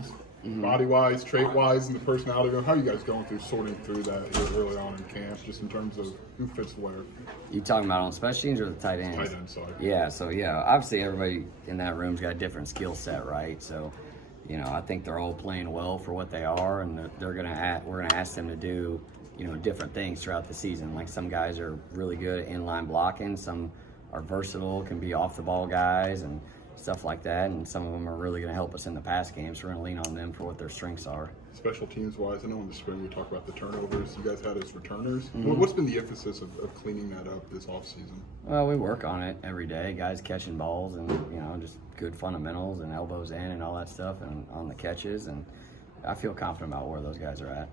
things, body-wise, trait-wise, and the personality of them. How are you guys going through sorting through that here early on in camp, just in terms of who fits where? You talking about on special teams or the tight ends? Tight end side. Yeah, so obviously everybody in that room's got a different skill set, right? So, I think they're all playing well for what they are, and we're gonna ask them to do, different things throughout the season. Like some guys are really good at inline blocking, some are versatile, can be off the ball guys and stuff like that, and some of them are really going to help us in the pass game, so we're going to lean on them for what their strengths are. Special teams wise, I know in the spring we talked about the turnovers you guys had as returners. What's been the emphasis of cleaning that up this offseason? Well, we work on it every day, guys catching balls and just good fundamentals and elbows in and all that stuff and on the catches, and I feel confident about where those guys are at.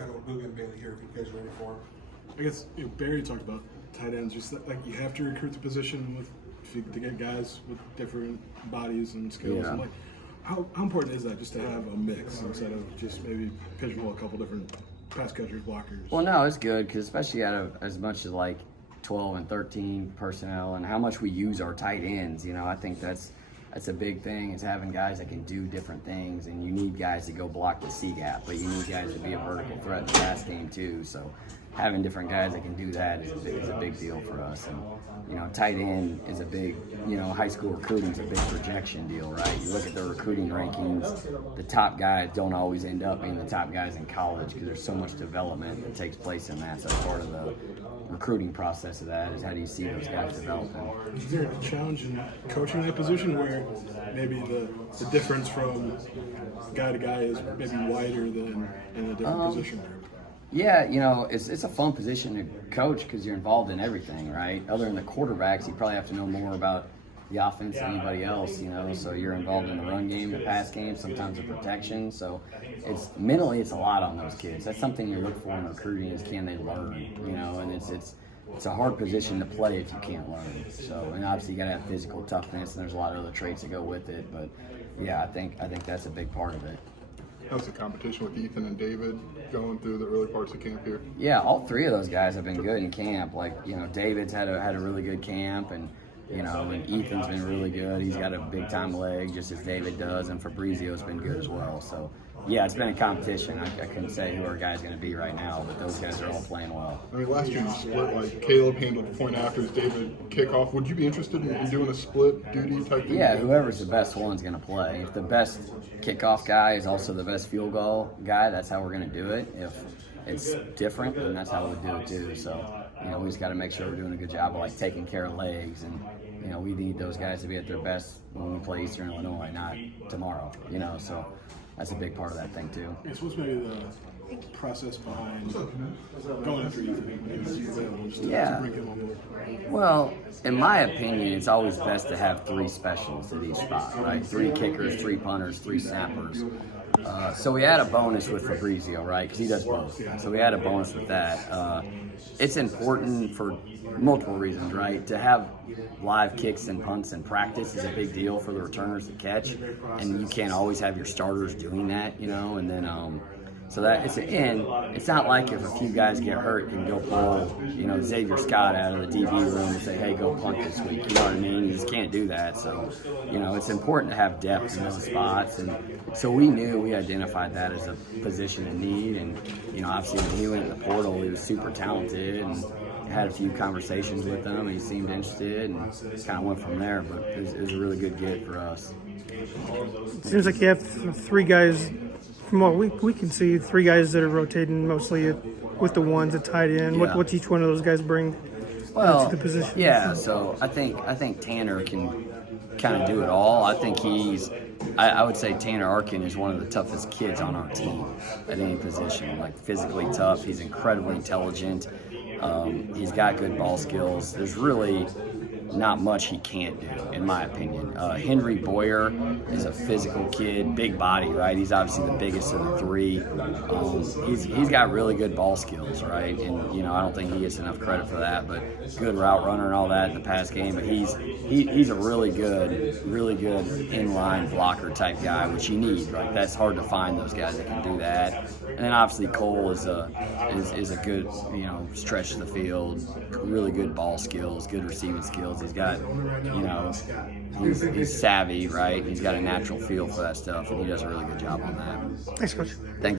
I know Boogie and Bailey here if you guys are ready for him. I guess Barry talked about tight ends, just like you have to recruit the position to get guys with different bodies and skills. Yeah. And like, how important is that just to have a mix instead of just maybe pigeonhole a couple different pass catchers, blockers? Well, no, it's good because especially out of as much as like 12 and 13 personnel and how much we use our tight ends, I think that's a big thing is having guys that can do different things, and you need guys to go block the C gap, but you need guys to be a vertical threat in the pass game too. So having different guys that can do that is a big deal for us. And tight end is a big, high school recruiting is a big projection deal, right? You look at the recruiting rankings, the top guys don't always end up being the top guys in college because there's so much development that takes place in that. So part of the recruiting process of that is how do you see those guys developing? Is there a challenge in coaching that position where maybe the difference from guy to guy is maybe wider than in a different position group? Yeah, it's a fun position to coach because you're involved in everything, right? Other than the quarterbacks, you probably have to know more about the offense than anybody else, so you're involved in the run game, the pass game, sometimes the protection. So it's a lot on those kids. That's something you look for in recruiting is can they learn, and it's a hard position to play if you can't learn. So, and obviously you got to have physical toughness, and there's a lot of other traits that go with it. But yeah, I think that's a big part of it. How's the competition with Ethan and David going through the early parts of camp here? Yeah, all three of those guys have been good in camp. Like, David's had a really good camp, and and Ethan's been really good. He's got a big time leg, just as David does, and Fabrizio's been good as well. So, yeah, it's been a competition. I couldn't say who our guy's going to be right now, but those guys are all playing well. I mean, last year you split, like Caleb handled point afters, David kickoff. Would you be interested in doing a split duty type thing? Yeah, whoever's the best one's going to play. If the best kickoff guy is also the best field goal guy, that's how we're going to do it. If it's different, then that's how we'll do it too. So, we just got to make sure we're doing a good job of taking care of legs, and we need those guys to be at their best when we play Eastern Illinois, not tomorrow. So that's a big part of that thing too. What's maybe the process behind going after Ethan? Yeah. To bring him on board? Well, in my opinion, it's always best to have three specialists at each spot, right? 3 kickers, 3 punters, 3 snappers. So we had a bonus with Fabrizio, right? Because he does both. So we had a bonus with that. It's important for multiple reasons, right? To have live kicks and punts in practice is a big deal for the returners to catch, and you can't always have your starters doing that, and then so that it's not like if a few guys get hurt, you can go pull, Xavier Scott out of the DB room and say, hey, go punt this week. You know what I mean? You just can't do that. So, it's important to have depth in those spots. And so we identified that as a position in need. And, obviously when he went in the portal, he was super talented and had a few conversations with him. He seemed interested and kind of went from there. But it was a really good get for us. It seems like you have 3 guys. From what we can see, 3 guys that are rotating mostly with the ones at tight end. Yeah. What's each one of those guys bring to the position? Yeah, so I think Tanner can kind of do it all. I think I would say Tanner Arkin is one of the toughest kids on our team at any position. Like physically tough, he's incredibly intelligent. He's got good ball skills. There's really not much he can't do, in my opinion. Henry Boyer is a physical kid, big body, right? He's obviously the biggest of the 3. He's got really good ball skills, right? And I don't think he gets enough credit for that, but good route runner and all that in the pass game. But he's a really good inline blocker type guy, which you need. Like that's hard to find those guys that can do that. And then obviously Cole is a good stretch to the field, really good ball skills, good receiving skills. because he's got, he's savvy, right? He's got a natural feel for that stuff, and he does a really good job on that. Thanks, Coach. Thank